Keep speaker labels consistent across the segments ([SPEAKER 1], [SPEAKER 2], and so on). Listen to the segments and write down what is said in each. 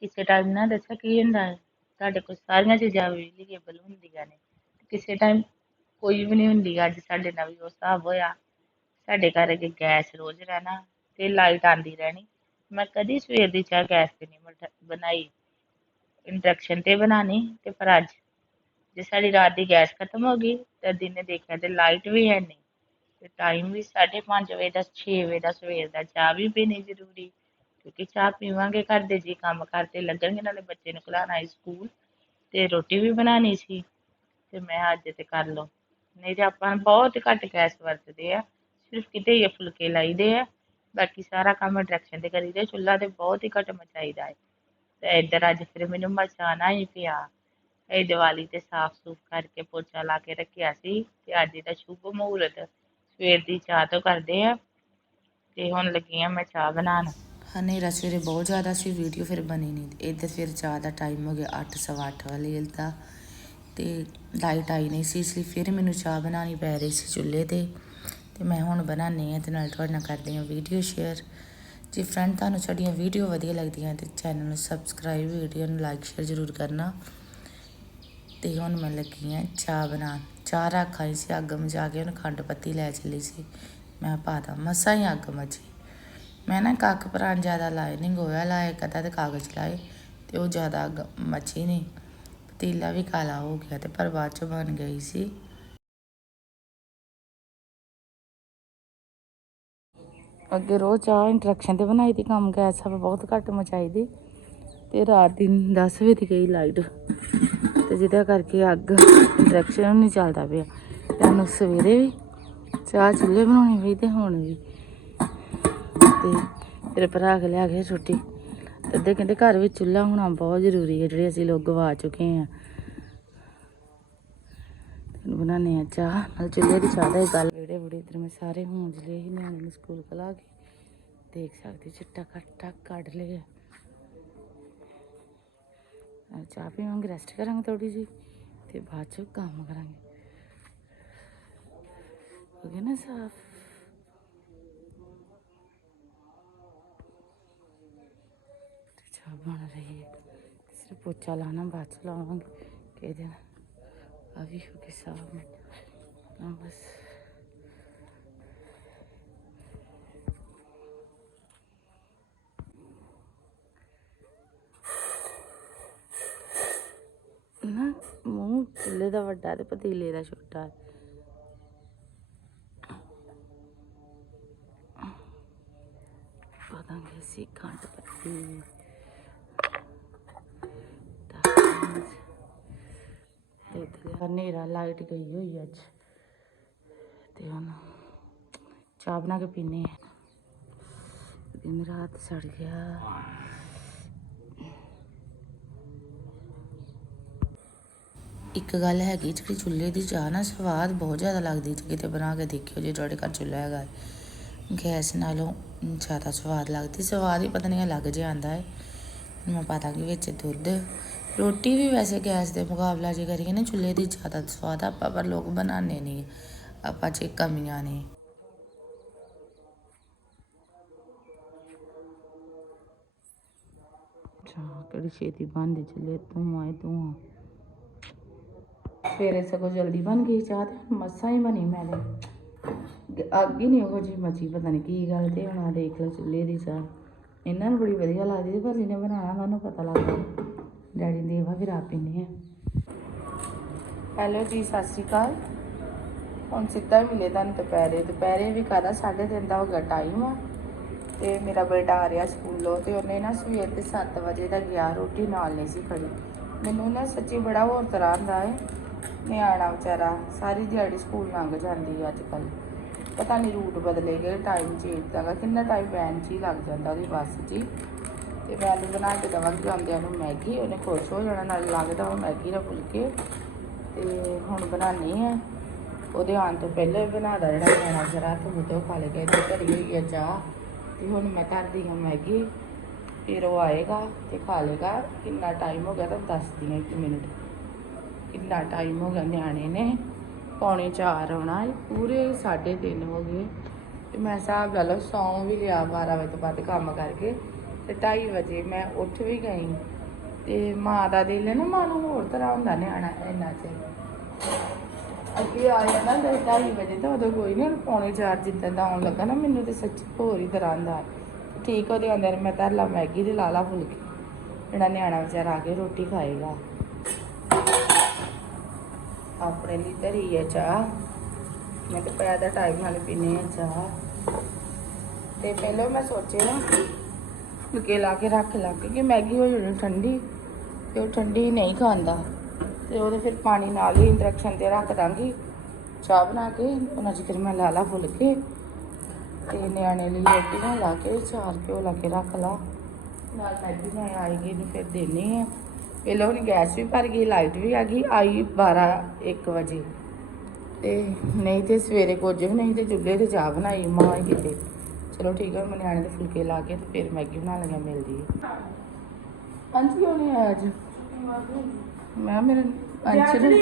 [SPEAKER 1] ਕਿਸੇ ਟਾਈਮ ਨਾ ਦੱਸਿਆ ਕੀ ਹੁੰਦਾ ਹੈ। ਸਾਡੇ ਕੋਲ ਸਾਰੀਆਂ ਚੀਜ਼ਾਂ ਅਵੇਲੇਬਲ ਹੁੰਦੀਆਂ ਨੇ। ਕਿਸੇ ਟਾਈਮ ਕੋਈ ਵੀ ਨਹੀਂ ਹੁੰਦੀ, ਅੱਜ ਸਾਡੇ ਨਾਲ ਵੀ ਉਹ ਹਿਸਾਬ ਹੋਇਆ। ਸਾਡੇ ਘਰ ਅੱਗੇ ਗੈਸ ਰੋਜ਼ ਰਹਿਣਾ ਅਤੇ ਲਾਈਟ ਆਉਂਦੀ ਰਹਿਣੀ। ਮੈਂ ਕਦੀ ਸਵੇਰ ਦੀ ਚਾਹ ਗੈਸ ਤੇ ਨਹੀਂ ਬਠ- ਬਣਾਈ। ਇੰਡਕਸ਼ਨ ਤੇ ਬਣਾਉਣੀ ਅਤੇ ਪਰ ਅੱਜ ਜੇ ਸਾਡੀ ਰਾਤ ਦੀ ਗੈਸ ਖਤਮ ਹੋ ਗਈ ਤਾਂ ਦਿਨੇ ਦੇਖਿਆ ਤਾਂ ਲਾਈਟ ਵੀ ਹੈ ਨਹੀਂ। ਤੇ ਟਾਈਮ ਵੀ 5:30 ਵਜੇ ਦਾ, ਛੇ ਵਜੇ ਦਾ, ਸਵੇਰ ਦਾ ਚਾਹ ਵੀ ਪੀਣੀ ਜ਼ਰੂਰੀ। ਕਿਉਂਕਿ ਚਾਹ ਪੀਵਾਂਗੇ, ਘਰ ਦੇ ਜੀ ਕੰਮ ਕਰਤੇ ਲੱਗਣਗੇ, ਨਾਲੇ ਬੱਚੇ ਨੂੰ ਖਿਲਾਉਣਾ ਹੈ ਸਕੂਲ ਤੇ ਰੋਟੀ ਵੀ ਬਣਾਉਣੀ ਸੀ ਤੇ ਮੈਂ ਅੱਜ ਤੇ ਕਰ ਲਓ। ਨਹੀਂ ਤੇ ਆਪਾਂ ਬਹੁਤ ਘੱਟ ਗੈਸ ਵਰਤਦੇ ਆ, ਸਿਰਫ ਕਿਤੇ ਹੀ ਫੁਲਕੇ ਲਾਈਦੇ ਆ, ਬਾਕੀ ਸਾਰਾ ਕੰਮ ਇੰਡਕਸ਼ਨ ਤੇ ਕਰੀਦਾ, ਚੁੱਲ੍ਹਾ ਤੇ ਬਹੁਤ ਹੀ ਘੱਟ ਮਚਾਈਦਾ ਹੈ। ਤੇ ਇੱਧਰ ਅੱਜ ਫਿਰ ਮੈਨੂੰ ਮਚਾਣਾ ਹੀ ਪਿਆ। ਇਹ ਦੀਵਾਲੀ ਤੇ ਸਾਫ਼ ਸੂਫ ਕਰਕੇ ਪੋਚਾ ਲਾ ਕੇ ਰੱਖਿਆ ਸੀ ਤੇ ਅੱਜ ਇਹਦਾ ਸ਼ੁਭ ਮਹੂਰਤ। ਸਵੇਰ ਦੀ ਚਾਹ ਤੋਂ ਕਰਦੇ ਆ ਤੇ ਹੁਣ ਲੱਗੀ ਆ ਮੈਂ ਚਾਹ ਬਣਾਉਣ।
[SPEAKER 2] ਹਨੇਰਾ ਸਵੇਰੇ ਬਹੁਤ ਜ਼ਿਆਦਾ ਸੀ ਵੀਡੀਓ ਫਿਰ ਬਣੀ ਨਹੀਂ। ਇੱਧਰ ਫਿਰ ਚਾਹ ਦਾ ਟਾਈਮ ਹੋ ਗਿਆ 8:30 ਵਾਲੇ ਦਾ। ਤੇ ਲਾਈਟ ਆਈ ਨਹੀਂ ਸੀ, ਇਸ ਲਈ ਫਿਰ ਮੈਨੂੰ ਚਾਹ ਬਣਾਉਣੀ ਪੈ ਰਹੀ ਸੀ ਚੁੱਲ੍ਹੇ ਤੇ। ਤੇ ਮੈਂ ਹੁਣ ਬਣਾਉਂਦੀ ਹਾਂ ਤੇ ਨਾਲ ਤੁਹਾਡੇ ਨਾਲ ਕਰਦੀ ਹਾਂ ਵੀਡੀਓ ਸ਼ੇਅਰ ਜੇ ਫਰੈਂਡ ਤੁਹਾਨੂੰ ਸਾਡੀਆਂ ਵੀਡੀਓ ਵਧੀਆ ਲੱਗਦੀਆਂ ਤੇ ਚੈਨਲ ਨੂੰ ਸਬਸਕ੍ਰਾਈਬ ਵੀਡੀਓ ਨੂੰ ਲਾਈਕ ਸ਼ੇਅਰ ਜ਼ਰੂਰ ਕਰਨਾ। ਤੇ ਹੁਣ ਮੈਂ ਲੱਗੀ ਹਾਂ ਚਾਹ ਬਣਾਉਣ। ਚਾਹ ਰੱਖਾਈ ਸੀ, ਅੱਗ ਮਜਾ ਕੇ ਉਹਨੂੰ ਖੰਡ ਪੱਤੀ ਲੈ ਚੱਲੀ ਸੀ। ਮੈਂ ਪਾ ਦਾਂ ਮਸਾਂ ਹੀ ਅੱਗ ਮਚੀ। ਮੈਂ ਨਾ ਕੱਖ ਭਰਾਣ ਜ਼ਿਆਦਾ ਲਾਏ ਨਹੀਂ ਗੋਇਆ ਲਾਏ ਕਦਾ ਤੇ ਕਾਗਜ਼ ਲਾਏ ਤੇ ਉਹ ਜ਼ਿਆਦਾ ਅੱਗ ਮਚੀ ਨਹੀਂ ਪਤੀਲਾ ਵੀ ਕਾਲਾ ਹੋ ਗਿਆ ਤੇ ਪਰ ਬਾਅਦ ਚ ਬਣ ਗਈ ਸੀ। ਅੱਗੇ ਰੋਜ਼ ਚਾਹ ਇੰਟਰੈਕਸ਼ਨ ਤੇ ਬਣਾਈ ਦੀ, ਕੰਮ ਗੈਸ ਆਪਾਂ ਬਹੁਤ ਘੱਟ ਮਚਾਈ ਦੀ ਤੇ ਰਾਤ ਦੀ 10 ਵਜੇ ਦੀ ਗਈ ਲਾਈਟ। ਤੇ ਜਿਹਦਾ ਕਰਕੇ ਅੱਗ, ਇੰਟਰੈਕਸ਼ਨ ਨਹੀਂ ਚੱਲਦਾ ਪਿਆ। ਤੁਹਾਨੂੰ ਸਵੇਰੇ ਵੀ ਚਾਹ ਚੁੱਲ੍ਹੇ ਬਣਾਉਣੀ ਪਈ ਤੇ ਹੁਣ ਵੀ। ਤੇ ਤੇਰੇ ਭਰਾ ਕੇ ਲਿਆ ਕੇ ਛੁੱਟੀ। ਤੇ ਅੱਧੇ ਕਹਿੰਦੇ ਘਰ ਵਿੱਚ ਚੁੱਲ੍ਹਾ ਹੋਣਾ ਬਹੁਤ ਜ਼ਰੂਰੀ ਹੈ, ਜਿਹੜੇ ਅਸੀਂ ਲੋਕ ਗਵਾ ਚੁੱਕੇ ਆ ਹੁਣ ਬਣਾਉਂਦੇ ਆ ਚਾਹ। ਨਾਲ ਚੁੱਲ੍ਹੇ ਦੀ ਚਾਹ ਦਾ ਗੱਲ। ਜਿਹੜੇ ਬੜੇ ਇਧਰ ਮੈਂ ਸਾਰੇ ਹੁੰਜ ਲਏ ਨਿਆਣੇ ਨੂੰ ਸਕੂਲ ਕਲਾ ਕੇ ਦੇਖ ਸਕਦੇ, ਚਿੱਟਾ ਕੱਟਾ ਕੱਢ ਲਿਆ। ਚਾਹ ਪੀਵਾਂਗੇ ਰੈਸਟ ਕਰਾਂਗੇ ਥੋੜੀ ਜੀ ਤੇ ਬਾਅਦ ਚ ਕੰਮ ਕਰਾਂਗੇ। ਹੋ ਗਿਆ ਨਾ ਸਾਫ਼ ਤੇ ਚਾਹ ਬਣ ਰਹੀ ਹੈ ਸਿਰਫ ਪੋਚਾ ਲਾਣਾ ਬਾਅਦ ਚ ਲਾਵਾਂਗੇ, ਕਿ ਦਿਨ ਆ ਵੀ ਹੋ ਗਿਆ ਸਾਫ਼ ਨਾ ਬਸ। ਨਾ, ਮੂੰਹ ਚੁੱਲੇ ਦਾ ਵੱਡਾ ਤੇ ਪਤੀਲੇ ਦਾ ਛੋਟਾ। ਹੈ ਪਾਦਾਂਗੇ ਅਸੀਂ ਖੰਡ ਪੱਤੀ ਹਨੇਰਾ, ਲਾਈਟ ਗਈ ਹੋਈ ਅੱਜ। ਤੇ ਹੁਣ ਚਾਹ ਬਣਾ ਕੇ ਪੀਨੇ ਆ। ਦਿਨ ਰਾਤ ਸੜ ਗਿਆ। ਇੱਕ ਗੱਲ ਹੈਗੀ, ਜਿਹੜੀ ਚੁੱਲ੍ਹੇ ਦੀ ਚਾਹ ਨਾ, ਸਵਾਦ ਬਹੁਤ ਜ਼ਿਆਦਾ ਲੱਗਦੀ ਜੇ ਕਿਤੇ ਬਣਾ ਕੇ ਦੇਖਿਓ, ਜੇ ਤੁਹਾਡੇ ਘਰ ਚੁੱਲ੍ਹਾ ਹੈਗਾ। ਗੈਸ ਨਾਲੋਂ ਜ਼ਿਆਦਾ ਸਵਾਦ ਲੱਗਦੀ। ਸਵਾਦ ਹੀ ਪਤਾ ਨਹੀਂ ਅਲੱਗ ਜਿਹਾ ਆਂਦਾ ਹੈ। ਮੈਂ ਪਤਾ ਕਿ ਵਿੱਚ ਦੁੱਧ ਰੋਟੀ ਵੀ ਵੈਸੇ ਗੈਸ ਦੇ ਮੁਕਾਬਲਾ ਜੇ ਕਰੀਏ ਨਾ ਚੁੱਲ੍ਹੇ ਦੀ ਜ਼ਿਆਦਾ ਸਵਾਦ ਆਪਾਂ ਪਰ ਲੋਕ ਬਣਾਉਂਦੇ ਨਹੀਂ ਆਪਾਂ 'ਚ ਕਮੀਆਂ ਨੇ। ਚਾਹ ਕਿਹੜੀ ਛੇਤੀ ਬਣਦੀ ਚੱਲੇ ਤੂੰ ਆਏ ਤੂੰ ਆ। ਸਵੇਰੇ ਸਗੋਂ ਜਲਦੀ ਬਣ ਗਈ ਚਾਹ ਤੇ ਮਸਾਂ ਹੀ ਬਣੀ ਮੈਂ ਅੱਗ ਹੀ ਨਹੀਂ ਉਹ ਜੀ ਮਚੀ ਪਤਾ ਨਹੀਂ ਕੀ ਗੱਲ ਤੇ ਹੁਣ ਆਹ ਦੇਖ ਲਓ ਚੁੱਲ੍ਹੇ ਦੀ ਚਾਹ। ਇਹਨਾਂ ਨੂੰ ਬੜੀ ਵਧੀਆ ਲੱਗਦੀ ਸੀ, ਪਰ ਜਿਹਨੇ ਬਣਾਉਣਾ ਤੁਹਾਨੂੰ ਪਤਾ ਲੱਗਦਾ। ਡੈਡੀ ਦੀ ਦੇਵਾ ਫਿਰ ਆਪ ਪੀਂਦੇ ਆ। ਹੈਲੋ ਜੀ, ਸਤਿ ਸ਼੍ਰੀ ਅਕਾਲ। ਹੁਣ ਸਿੱਧਾ ਮਿਲੇ ਤੁਹਾਨੂੰ ਦੁਪਹਿਰੇ। ਦੁਪਹਿਰੇ ਵੀ ਕਾਹਦਾ 3:30 ਦਾ ਹੋ ਗਿਆ ਟਾਈਮ ਆ। ਤੇ ਮੇਰਾ ਬੇਟਾ ਆ ਰਿਹਾ ਸਕੂਲੋਂ ਤੇ ਉਹਨੇ ਨਾ ਸਵੇਰ ਦੇ 7 ਵਜੇ ਦਾ ਗਿਆ, ਰੋਟੀ ਨਾਲ ਨਹੀਂ ਸੀ ਖੜੀ। ਮੈਨੂੰ ਨਾ ਸੱਚੀ ਬੜਾ ਹੋਰ ਤਰ੍ਹਾਂ ਦਾ ਹੈ ਨਿਆਣਾ ਵਿਚਾਰਾ, ਸਾਰੀ ਦਿਹਾੜੀ ਸਕੂਲ ਲੰਘ ਜਾਂਦੀ ਹੈ ਅੱਜ ਕੱਲ ਪਤਾ ਨਹੀਂ ਰੂਟ ਬਦਲੇ ਗਏ ਟਾਈਮ ਚੇਂਜ ਦਾ ਕਿੰਨਾ ਟਾਈਮ ਵੈਨ 'ਚ ਹੀ ਲੱਗ ਜਾਂਦਾ ਉਹਦੀ ਬੱਸ 'ਚ ਹੀ। ਤੇ ਮੈਂ ਉਹਨੂੰ ਬਣਾ ਕੇ ਦੇਵਾਂਗੀ ਆਉਂਦਿਆਂ ਨੂੰ ਮੈਗੀ, ਉਹਨੇ ਖੁਸ਼ ਹੋ ਜਾਣਾ, ਨਾਲ ਲੱਗਦਾ ਉਹ ਮੈਗੀ ਦਾ ਫੁਲਕੇ। ਤੇ ਹੁਣ ਬਣਾਉਣੀ ਆ ਉਹਦੇ ਆਉਣ ਤੋਂ ਪਹਿਲਾਂ ਬਣਾਦਾ ਬਣਾ ਦਾ ਜਿਹੜਾ ਖਾਣਾ ਜਰਾ ਤੂੰ ਤੋਂ ਖਾ ਲੇਗਾ ਤੇ ਧਰੀ ਹੋਈ ਹੈ ਚਾਹ। ਤੇ ਹੁਣ ਮੈਂ ਕਰਦੀ ਹਾਂ ਮੈਗੀ, ਫਿਰ ਉਹ ਆਏਗਾ ਤੇ ਖਾ ਲੇਗਾ ਕਿੰਨਾ ਟਾਈਮ ਹੋ ਗਿਆ ਤਾਂ ਦੱਸਦੀ ਹਾਂ ਇੱਕ ਮਿੰਟ। ਕਿੰਨਾ ਟਾਈਮ ਹੋ ਗਿਆ ਨਿਆਣੇ ਨੇ। ਪੌਣੇ 4 ਆਉਣਾ ਹੈ ਪੂਰੇ 3:30 ਹੋ ਗਏ। ਤੇ ਮੈਂ ਹਿਸਾਬ ਲਾ ਲਓ ਸੌਂ ਵੀ ਲਿਆ 12 ਵਜੇ ਤੋਂ ਬਾਅਦ ਕੰਮ ਕਰਕੇ। ਤੇ 2:30 ਵਜੇ ਮੈਂ ਉੱਠ ਵੀ ਗਈ। ਤੇ ਮਾਂ ਦਾ ਦਿਲ ਨਾ, ਮਾਂ ਨੂੰ ਹੋਰ ਤਰ੍ਹਾਂ ਹੁੰਦਾ ਨਿਆਣਾ ਇੰਨਾ ਚ ਅੱਗੇ ਆ ਜਾਂਦਾ 2:30 ਵਜੇ ਤਾਂ ਉਦੋਂ ਕੋਈ ਨਹੀਂ ਹੁਣ ਪੌਣੇ 4 ਜਿੱਦਾਂ ਦਾ ਆਉਣ ਲੱਗਾ ਨਾ, ਮੈਨੂੰ ਤੇ ਸੱਚੀ ਹੋਰ ਹੀ ਤਰ੍ਹਾਂ ਦਾ ਠੀਕ ਉਹਦੇ ਅੰਦਰ ਮੈਂ ਤਾਂ ਲਾ ਮੈਗੀ ਦੇ ਲਾ ਲਾ ਫੁਲਕੇ। ਜਿਹੜਾ ਨਿਆਣਾ ਵਿਚਾਰਾ ਆ ਕੇ ਰੋਟੀ ਖਾਏਗਾ। ਆਪਣੇ ਲਈ ਧਰੀ ਹੈ ਚਾਹ। ਮੈਂ ਦੁਪਹਿਰ ਦਾ ਟਾਈਮ ਨਾਲ ਪੀਨੇ ਆ ਚਾਹ। ਤੇ ਪਹਿਲਾਂ ਮੈਂ ਸੋਚਿਆ ਫੁਲਕੇ ਲਾ ਕੇ ਰੱਖ ਲਾ ਕੇ, ਕਿ ਮੈਗੀ ਹੋ ਜਾਣੀ ਠੰਡੀ ਤੇ ਉਹ ਠੰਡੀ ਨਹੀਂ ਖਾਂਦਾ। ਤੇ ਉਹਦੇ ਫਿਰ ਪਾਣੀ ਨਾਲ ਹੀ ਇੰਡਕਸ਼ਨ ਤੇ ਰੱਖ ਦਾਂਗੀ। ਚਾਹ ਬਣਾ ਕੇ, ਉਹਨਾਂ ਚਿਕਰ ਮੈਂ ਲਾ ਲਾ ਫੁਲਕੇ ਤੇ ਨਿਆਣੇ ਲਈ ਰੋਟੀ ਨਾ ਲਾ ਕੇ, ਚਾਰ ਘਿਓ ਲਾ ਕੇ ਰੱਖ ਲਾ। ਨਾਲ ਮੈਗੀ ਮੈਂ ਆਏਗੀ ਨੂੰ ਫਿਰ ਦੇਣੀ ਆ। ਪਹਿਲਾਂ ਹੁਣ ਗੈਸ ਵੀ ਭਰ ਗਈ, ਲਾਈਟ ਵੀ ਆ ਗਈ, ਆਈ 12 1 ਵਜੇ। ਤੇ ਨਹੀਂ ਤੇ ਸਵੇਰੇ ਕੁਝ ਵੀ ਨਹੀਂ ਤੇ ਚੁੱਲ੍ਹੇ ਤੇ ਚਾਹ ਬਣਾਈ ਮਾਂ ਹੀ ਕਿਤੇ ਚਲੋ ਠੀਕ ਹੈ ਮੈਂ ਨਿਆਣੇ ਦੇ ਫੁਲਕੇ ਲਾ ਕੇ ਤੇ ਫਿਰ ਮੈਗੀ ਬਣਾ ਲਗਾ ਮਿਲਦੀ ਹੈ ਅੰਸ਼ ਕਿਉਂ ਨਹੀਂ ਆਇਆ ਅੱਜ? ਮੈਂ ਮੇਰੇ ਅੰਸ਼ ਨੂੰ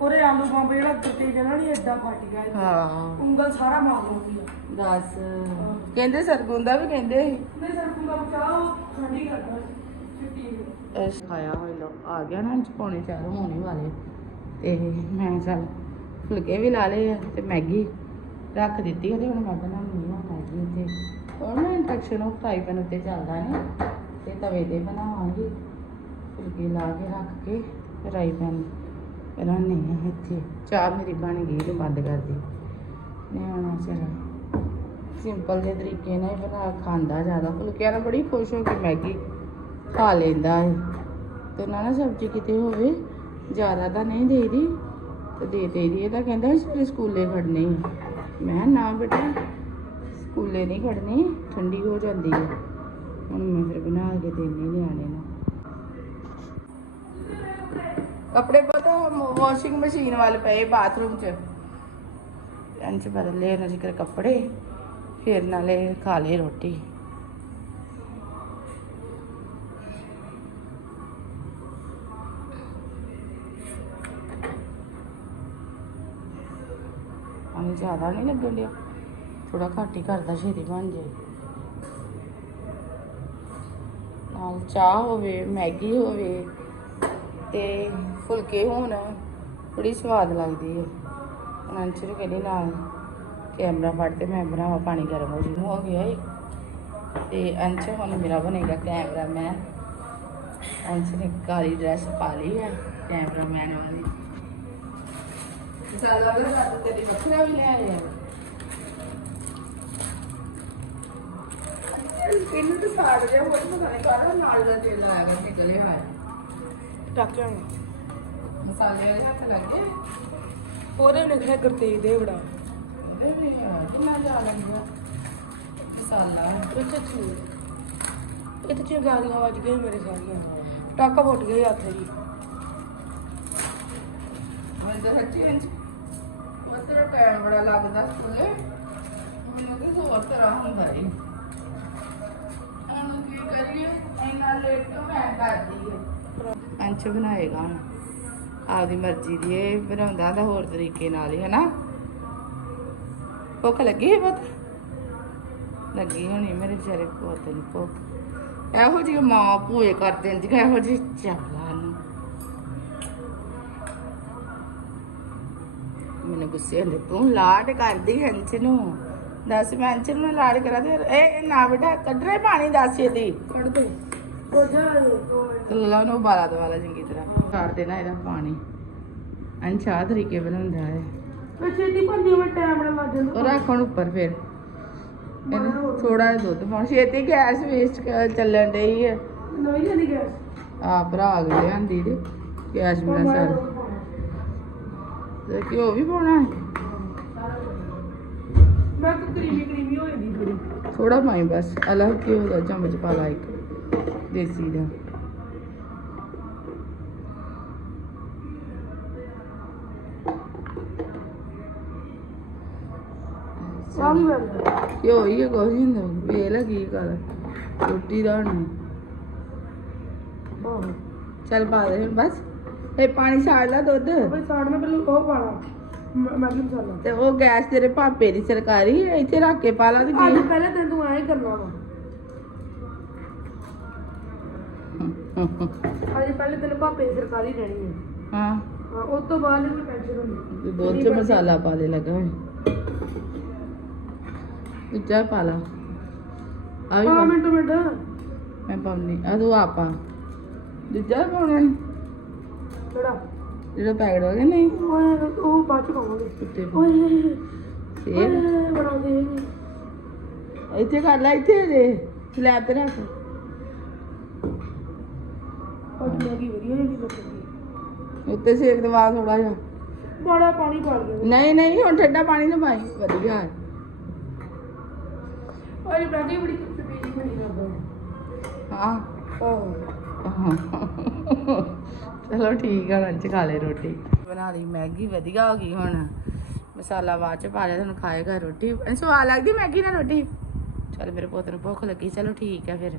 [SPEAKER 3] ਉਹਰੇ ਆਲੂ ਬੰਬ ਜਿਹੜਾ ਟੁੱਟੇ ਜਣਾ ਨਹੀਂ ਐਡਾ ਫਟ ਗਿਆ।
[SPEAKER 2] ਹਾਂ।
[SPEAKER 3] ਉਂਗਲ ਸਾਰਾ ਮਾਰ ਲੂਗੀ
[SPEAKER 2] ਦੱਸ। ਕਹਿੰਦੇ ਸਰਗੁਣ ਦਾ ਵੀ ਕਹਿੰਦੇ ਸੀ।
[SPEAKER 3] ਨੇ ਸਰ ਕੁੰਗਾ ਬਚਾਓ ਠੰਡੀ ਕਰਦਾ ਛੁੱਟੀ
[SPEAKER 2] ਇਸ ਖਾਇਆ ਹੋਇਆ ਲੋ ਆ ਗਿਆ ਨਾ ਅੱਜ ਪੌਣੇ ਚਾਰ ਹੋਣੇ ਵਾਲੇ। ਤੇ ਮੈਂ ਚੱਲ ਫੁਲਕੇ ਵੀ ਲਾ ਲਏ ਆ ਤੇ ਮੈਗੀ ਰੱਖ ਦਿੱਤੀ ਆ ਤੇ ਹੁਣ ਮੈਂ ਆ ਮੈਗੀ ਤੇ ਉਹ ਨਾ ਇੰਡਕਸ਼ਨ ਉਹ ਫਰਾਈ ਪੈਨ ਉੱਤੇ ਚੱਲਦਾ ਨੇ ਤੇ ਤਵੇ ਤੇ ਬਣਾਵਾਂਗੀ। ਫੁਲਕੇ ਲਾ ਕੇ ਰੱਖ ਕੇ ਫਰਾਈ ਪੈਨ ਬਣਾਉਣੀ ਆ ਇੱਥੇ। ਚਾਹ ਮੇਰੀ ਬਣ ਗਈ ਤੇ ਬੰਦ ਕਰ ਦੀ। ਨਿਆਣਾ ਚਲ ਸਿੰਪਲ ਦੇ ਤਰੀਕੇ ਨਾਲ ਹੀ ਬਣਾ, ਖਾਂਦਾ ਜ਼ਿਆਦਾ। ਫੁਲਕਿਆਂ ਨਾਲ ਬੜੀ ਖੁਸ਼ ਹੋ ਕੇ ਮੈਗੀ ਖਾ ਲੈਂਦਾ ਹੈ ਤੇ ਨਾ ਨਾ ਸਬਜ਼ੀ ਕਿਤੇ ਹੋਵੇ, ਜ਼ਿਆਦਾ ਤਾਂ ਨਹੀਂ ਦੇਈਦੀ ਤੇ ਦੇ ਦੇਈਦੀ ਇਹ ਤਾਂ ਕਹਿੰਦਾ ਸਵੇਰੇ ਸਕੂਲੇ ਖੜਨੀ ਹੈ। ਮੈਂ ਕਿਹਾ, ਨਾ ਬੇਟਾ ਸਕੂਲੇ ਨਹੀਂ ਖੜਨੀ ਠੰਡੀ ਹੋ ਜਾਂਦੀ ਹੈ। ਹੁਣ ਮੈਂ ਫਿਰ ਬਣਾ ਕੇ ਦੇਣੀ ਨਿਆਣੇ ਨੂੰ। ਕੱਪੜੇ ਪਤਾ ਵਾਸ਼ਿੰਗ ਮਸ਼ੀਨ ਵੱਲ ਪਏ ਬਾਥਰੂਮ 'ਚ। ਇੰਚ ਬਦਲੇ ਨਾ ਜਿਕਰ ਕੱਪੜੇ, ਫਿਰ ਨਾਲੇ ਖਾ ਲਈ ਰੋਟੀ। ਪਾਣੀ ਜ਼ਿਆਦਾ ਨਹੀਂ ਲੱਗਣ ਡਿਆ। ਥੋੜਾ ਘੱਟ ਹੀ ਕਰਦਾ ਛੇਤੀ ਬਣ ਜਾਏ ਨਾਲ ਚਾਹ ਹੋਵੇ, ਮੈਗੀ ਹੋਵੇ ਤੇ ਫੁਲਕੇ ਹੋਣ, ਬੜੀ ਸਵਾਦ ਲੱਗਦੀ ਹੈ ਅਨੰਚਰ ਕਹਿੰਦੇ ਨਾਲ ਕੈਮਰਾ ਫੜ ਤੇ ਮੈਂ ਬਣਾਵਾਂ, ਪਾਣੀ ਗਰਮ ਹੋ ਜੀ ਹੋ ਗਿਆ ਏ। ਤੇ ਅੰਸ਼ ਹੁਣ ਮੇਰਾ ਬਣੇਗਾ ਕੈਮਰਾ ਕੈਮਰਾਮੈਨ। ਅੰਸ਼ ਨੇ ਕਾਲੀ ਡਰੈਸ ਪਾ ਲਈ ਹੈ ਕੈਮਰਾਮੈਨ ਵਾਲੀ। ਚੱਲ ਲੱਗ ਤੇਰੀ ਵੱਖਰਾ ਵੀ ਲੈ ਆਇਆ। ਇਹਨੂੰ ਤਾਂ ਸਾੜ ਜਾ ਹੋਰ ਪਤਾ ਨਹੀਂ ਕਾਹਦਾ ਨਾਲ ਦਾ ਤੇਲ ਆਇਆ ਗਾ ਨਿਕਲਿਆ ਹੋਇਆ।
[SPEAKER 3] ਟਾਕਿਆ
[SPEAKER 2] ਮਸਾਲੇ ਵਾਲੇ ਹੱਥ ਲੱਗੇ
[SPEAKER 3] ਉਹਦੇ ਖੈ ਕਰਤੇ ਦੇ ਬੜਾ
[SPEAKER 2] ਉਹਦੇ ਵੀ ਹੈ, ਕਿੰਨਾ ਜਾ ਲੱਗਿਆ ਮਸਾਲਾ।
[SPEAKER 3] ਇੱਥੇ ਚੀ ਇੱਥੇ ਚੀ ਗਾਲੀਆਂ ਵੱਜ ਗਈਆਂ ਮੇਰੇ ਸਾਰੀਆਂ। ਟਾਕਾ ਫੁੱਟ ਗਿਆ ਹੱਥ ਜੀ
[SPEAKER 2] ਮੈਨੂੰ ਤਾਂ ਸੱਚੀ ਇੰਜ ਉਹ ਤੇਰਾ ਟਾਈਮ ਬੜਾ ਲੱਗਦਾ ਸਕੂਲੇ ਮੈਨੂੰ ਕਿ ਹੋਰ ਤਰ੍ਹਾਂ ਹੁੰਦਾ ਈ ਕਰੀਏ ਇੰਨਾ ਲੇਟ ਤੋਂ ਮੈਂ ਕਰਦੀ ਹੈ। ਅੰਚ ਬਣਾਏਗਾ ਹੁਣ। ਆਪਦੀ ਮਰਜ਼ੀ ਦੀ ਇਹ ਬਣਾਉਂਦਾ ਤਾਂ ਹੋਰ ਤਰੀਕੇ ਨਾਲ ਹੀ, ਹਨਾ? ਭੁੱਖ ਲੱਗੀ ਹੈ ਬਹੁਤ ਲੱਗੀ ਹੋਣੀ ਮੇਰੇ ਵਿਚਾਰੇ ਪੁੱਤ ਨੂੰ ਭੁੱਖ। ਇਹੋ ਜਿਹੀ ਮਾਂ ਭੂਏ ਕਰ ਦਿੰਦੀ ਇਹੋ ਜਿਹੀ ਚਾਲਾ ਨੂੰ। ਮੈਨੂੰ ਗੁੱਸੇ ਹੁੰਦੇ, ਤੂੰ ਲਾਡ ਕਰਦੀ ਹੰਚ ਨੂੰ ਦੱਸ ਮੈਂ ਹੰਚ ਨੂੰ ਲਾਡ ਕਰਾਂ ਤੇ ਇਹ ਨਾ ਬੇਟਾ ਕੱਢਣਾ ਹੀ ਪਾਣੀ ਦੱਸ ਇਹਦੀ।
[SPEAKER 3] ਕੱਢ ਦੇ। ਉਹ ਜਾ
[SPEAKER 2] ਲੱਲਾ ਨੂੰ ਬਾਲਾ ਦਵਾਲਾ ਚੰਗੀ ਤਰ੍ਹਾਂ। ਕਰ ਦੇਣਾ ਇਹਦਾ ਪਾਣੀ। ਆਹ ਤਰੀਕੇ ਬਣਾਉਂਦਾ ਹੈ
[SPEAKER 3] ਛੇਤੀ ਭੰਨੀ ਮੈਂ ਟਾਈਮ ਨਾਲ ਲੱਗ ਜਾਂਦਾ।
[SPEAKER 2] ਉਹ ਰੱਖ ਹੁਣ ਉੱਪਰ ਫਿਰ। ਇਹਨੂੰ ਥੋੜਾ ਜਿਹਾ ਦੁੱਧ ਪਾਉਣ। ਛੇਤੀ ਗੈਸ ਵੇਸਟ ਚੱਲਣ ਡਈ ਹੈ
[SPEAKER 3] ਨਹੀਂ ਲੈਣੀ ਗੈਸ?
[SPEAKER 2] ਆ ਭਰਾ ਲਿਆਂਦੀ ਤੇ ਗੈਸ ਬਿਨਾ ਸਰ। ਤੇ ਘਿਓ ਵੀ ਪਾਉਣਾ ਹੈ?
[SPEAKER 3] ਮੈਂ ਤਾਂ ਕਰੀਮੀ ਕਰੀਮੀ ਹੋ ਜਾਂਦੀ ਥੋੜੀ
[SPEAKER 2] ਥੋੜਾ ਪਾਈ ਬਸ ਅਲੱਗ ਘਿਓ ਦਾ ਚਮਚ ਪਾ ਲਾ ਇੱਕ ਦੇਸੀ ਦਾ।
[SPEAKER 3] ਸਾਰੀ ਬੰਦ
[SPEAKER 2] ਘਿਓ ਹੀ ਹੈ ਕੁਛ ਨਹੀਂ ਹੁੰਦਾ। ਵੇਖ ਲੈ ਕੀ ਕਰ ਰੋਟੀ ਦਾ ਹੁਣ। ਚੱਲ ਪਾ ਦੇ ਹੁਣ ਬਸ। ਇਹ ਪਾਣੀ ਛਾੜ ਲੈ ਦੁੱਧ।
[SPEAKER 3] ਬਈ ਸਾੜ ਮੈਂ ਪਹਿਲਾਂ ਉਹ ਪਾਣਾ
[SPEAKER 2] ਤੇ ਉਹ ਗੈਸ ਤੇਰੇ ਭਾਪੇ ਦੀ ਸਰਕਾਰੀ ਹੈ, ਇੱਥੇ ਰੱਖ ਕੇ ਪਾ ਲਾ ਤੇ
[SPEAKER 3] ਅੱਜ
[SPEAKER 2] ਕੀ
[SPEAKER 3] ਪਹਿਲੇ ਦਿਨ ਤੂੰ ਐਂ ਕਰਨਾ ਵਾ। ਅੱਜ ਪਹਿਲੇ ਦਿਨ ਭਾਪੇ ਦੀ ਸਰਕਾਰੀ ਰਹਿਣੀ ਹੈ।
[SPEAKER 2] ਹਾਂ।
[SPEAKER 3] ਹਾਂ ਉਸ ਤੋਂ ਬਾਅਦ ਨਹੀਂ ਪੈਨਸ਼ਨ ਹੁੰਦੀ
[SPEAKER 2] ਤੇ ਦੁੱਧ ਚ ਮਸਾਲਾ ਪਾ ਦੇ ਲੱਗਾ ਹੋਏ ਉੱਚਾ ਪਾ ਲਾ। ਆ ਵੀ
[SPEAKER 3] ਹਾਂ
[SPEAKER 2] ਪਾ-
[SPEAKER 3] ਮਿੰਟ ਮਿੰਟ।
[SPEAKER 2] ਮੈਂ ਪਾਉਣੀ ਆ ਤੂੰ ਆਪਾ ਦੂਜਾ ਪਾਉਣਾ?
[SPEAKER 3] ਕਿਹੜਾ?
[SPEAKER 2] ਜਿਹੜਾ ਪੈਕਟ ਹੋ ਗਿਆ ਨਹੀਂ?
[SPEAKER 3] ਓਏ ਉਹ ਬਾਅਦ ਚ ਪਾਵਾਂਗੇ।
[SPEAKER 2] ਉੱਤੇ
[SPEAKER 3] ਓਏ
[SPEAKER 2] ਸੇਬ
[SPEAKER 3] ਓਏ ਬਣਾ ਦੇ
[SPEAKER 2] ਇੱਥੇ ਕਰ ਲੈ ਇੱਥੇ ਦੇ। ਸਲੈਬ ਤੇ ਰੱਖ।
[SPEAKER 3] ਅੱਜ ਮੈਗੀ ਵਧੀਆ
[SPEAKER 2] ਉੱਤੇ ਸੇਕ ਦਵਾ ਥੋੜਾ ਜਿਹਾ।
[SPEAKER 3] ਬੜਾ ਪਾਣੀ ਪਾ ਲਿਆ
[SPEAKER 2] ਨਹੀਂ ਨਹੀਂ ਹੁਣ ਠੰਡਾ ਪਾਣੀ ਨਾ ਪਾਈ। ਵਧੀਆ। ਹੈ
[SPEAKER 3] ਓਏ ਬੜੀ ਤੇਜ਼ ਬਣੀ ਕਰਦਾ।
[SPEAKER 2] ਹਾਂ।
[SPEAKER 3] ਆਹੋ।
[SPEAKER 2] ਚਲੋ ਠੀਕ ਆ ਲੰਚ ਖਾ ਲੈ ਰੋਟੀ। ਬਣਾ ਲਈ, ਮੈਗੀ ਵਧੀਆ ਹੋ ਗਈ ਹੁਣ। ਮਸਾਲਾ ਬਾਅਦ ਚ ਪਾ ਲਿਆ, ਤੁਹਾਨੂੰ ਖਾਏਗਾ ਰੋਟੀ। ਸਵਾਦ ਲੱਗਦੀ ਮੈਗੀ ਨਾਲ ਰੋਟੀ? ਚਲ ਮੇਰੇ ਪੁੱਤ ਨੂੰ ਭੁੱਖ ਲੱਗੀ, ਚਲੋ ਠੀਕ ਆ ਫਿਰ।